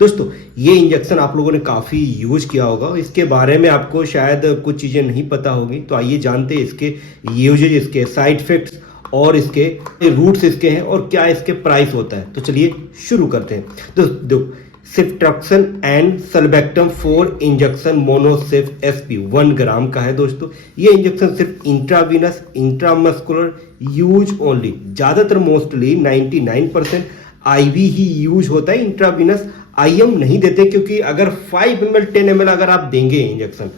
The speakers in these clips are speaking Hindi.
दोस्तों ये इंजेक्शन आप लोगों ने काफ़ी यूज किया होगा, इसके बारे में आपको शायद कुछ चीज़ें नहीं पता होगी, तो आइए जानते हैं इसके यूजेज, इसके साइड इफेक्ट्स और इसके रूट्स इसके हैं और क्या इसके प्राइस होता है। तो चलिए शुरू करते हैं। दोस्तों सिफ्ट्रक्सन एंड सल्बेक्टम 4 इंजेक्शन मोनोसिफ एसपी 1 ग्राम का है। दोस्तों ये इंजेक्शन सिर्फ इंट्रावीनस इंट्रामस्कुलर यूज ओनली, ज़्यादातर मोस्टली 99% आईवी ही यूज होता है, इंट्रावीनस आईएम नहीं देते, क्योंकि अगर 5 ml 10 ml अगर आप देंगे इंजेक्शन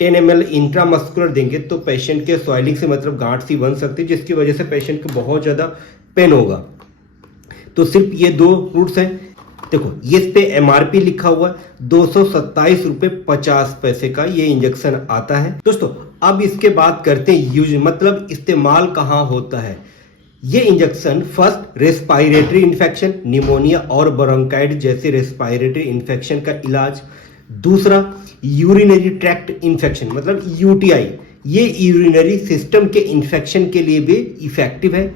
10 ml इंट्रामस्कुलर देंगे तो पेशेंट के सॉइलिंग से मतलब गांठ सी बन सकती है, जिसकी वजह से पेशेंट को बहुत ज़्यादा पेन होगा। तो सिर्फ ये 2 रूट्स हैं। देखो ये इस पे एमआरपी लिखा हुआ है 227 रुपये 50 पैसे का ये इंजेक्शन आता है। दोस्तों अब इसके बात करते हैं यूज, मतलब इस्तेमाल कहाँ होता है। ये injection first respiratory infection, pneumonia और ब्रोंकाइटिस जैसे रेस्पायरेटरी इन्फेक्शन का इलाज। दूसरा यूरिनरी ट्रैक्ट इन्फेक्शन मतलब यूटीआई, ये यूरिनरी सिस्टम के इन्फेक्शन के लिए भी इफेक्टिव है।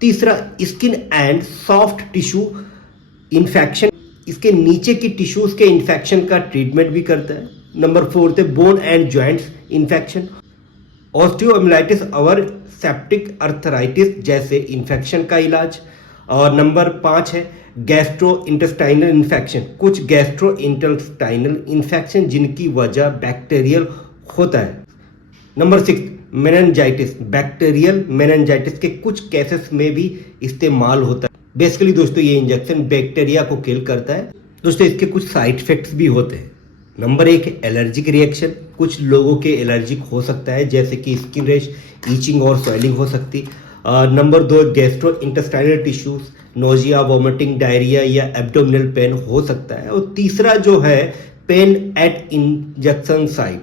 तीसरा skin and soft tissue infection, इसके नीचे की टिश्यूज के इन्फेक्शन का ट्रीटमेंट भी करता है। नंबर 4 है bone and joints infection, osteomyelitis और सेप्टिक अर्थराइटिस जैसे इन्फेक्शन का इलाज। और नंबर 5 है गैस्ट्रो इंटेस्टाइनल इन्फेक्शन, कुछ गैस्ट्रो इंटेस्टाइनल इन्फेक्शन जिनकी वजह बैक्टीरियल होता है। नंबर 6 मेनिंजाइटिस, बैक्टीरियल मेनिंजाइटिस के कुछ केसेस में भी इस्तेमाल होता है। बेसिकली दोस्तों ये इंजेक्शन बैक्टीरिया को किल करता है। दोस्तों इसके कुछ साइड इफेक्ट्स भी होते हैं। नंबर 1 है एलर्जिक रिएक्शन, कुछ लोगों के एलर्जिक हो सकता है जैसे कि स्किन रैश, ईचिंग और स्वेलिंग हो सकती। Number 2 gastro intestinal tissues, nausea, vomiting, diarrhoea या एब्डोमिनल पेन हो सकता है। और तीसरा जो है pen eight injection site,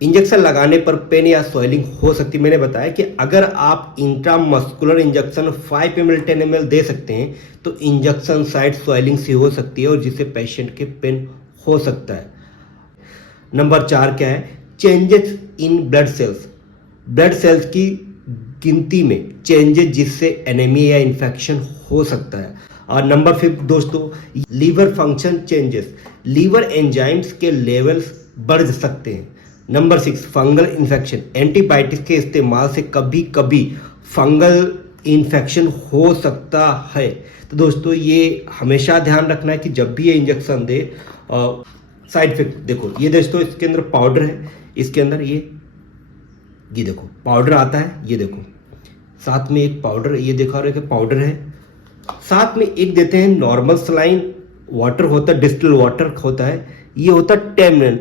injection लगाने पर पेन या स्वेलिंग हो सकती है। मैंने बताया कि अगर आप इंट्रामस्कुलर इंजेक्शन 5 ml 10 ml दे सकते हैं तो इंजेक्शन साइट स्वेलिंग से हो सकती है और जिससे पेशेंट के पेन हो सकता है। नंबर 4 क्या है changes in blood cells, blood cells की गिनती में चेंजेस जिससे एनीमिया या इन्फेक्शन हो सकता है। और नंबर 5 दोस्तों liver function changes, liver enzymes के लेवल्स बढ़ सकते हैं। नंबर 6 फंगल इन्फेक्शन, एंटीबायोटिक्स के इस्तेमाल से कभी कभी फंगल इन्फेक्शन हो सकता है। तो दोस्तों ये हमेशा ध्यान रखना है कि जब भी ये इंजेक्शन दे। साइड इफेक्ट देखो ये दोस्तों इसके अंदर पाउडर है, इसके अंदर ये देखो पाउडर आता है, ये देखो साथ में एक पाउडर ये देखा रहे कि पाउडर है, साथ में एक देते हैं नॉर्मल सलाइन वाटर होता है, डिस्टिल वाटर होता है, ये होता है 10 ml,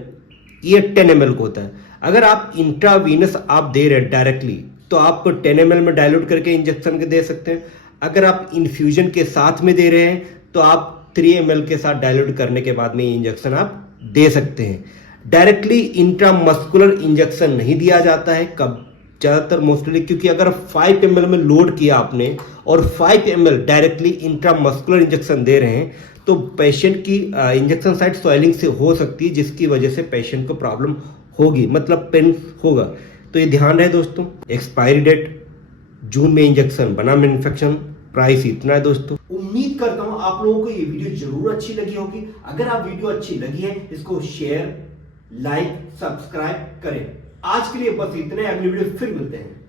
ये 10 ml को होता है। अगर आप इंट्रावीनस आप दे रहे हैं डायरेक्टली तो आप 10 ml में डाइल्यूट करके इंजेक्शन के दे सकते हैं। अगर आप इन्फ्यूजन के साथ में दे रहे हैं तो आप 3 ml के साथ डाइल्यूट करने के बाद में ये इंजेक्शन आप दे सकते हैं। डायरेक्टली इंट्रामस्कुलर इंजेक्शन नहीं दिया जाता है कब ज़्यादातर मोस्टली, क्योंकि अगर 5 ml में लोड किया आपने और 5 ml डायरेक्टली इंट्रामस्कुलर इंजेक्शन दे रहे हैं तो पेशेंट की इंजेक्शन साइट स्वेलिंग से हो सकती है, जिसकी वजह से पेशेंट को प्रॉब्लम होगी, मतलब पेन होगा। तो ये ध्यान रहे दोस्तों। एक्सपायरी डेट जून में इंजेक्शन, बना मैन्युफैक्चर, प्राइस इतना है दोस्तों। उम्मीद करता हूं आप लोगों को ये वीडियो जरूर अच्छी लगी होगी। अगर आप वीडियो अच्छी लगी है इसको शेयर, लाइक, सब्सक्राइब करें। आज के लिए बस इतना ही, अगली वीडियो फिर मिलते हैं।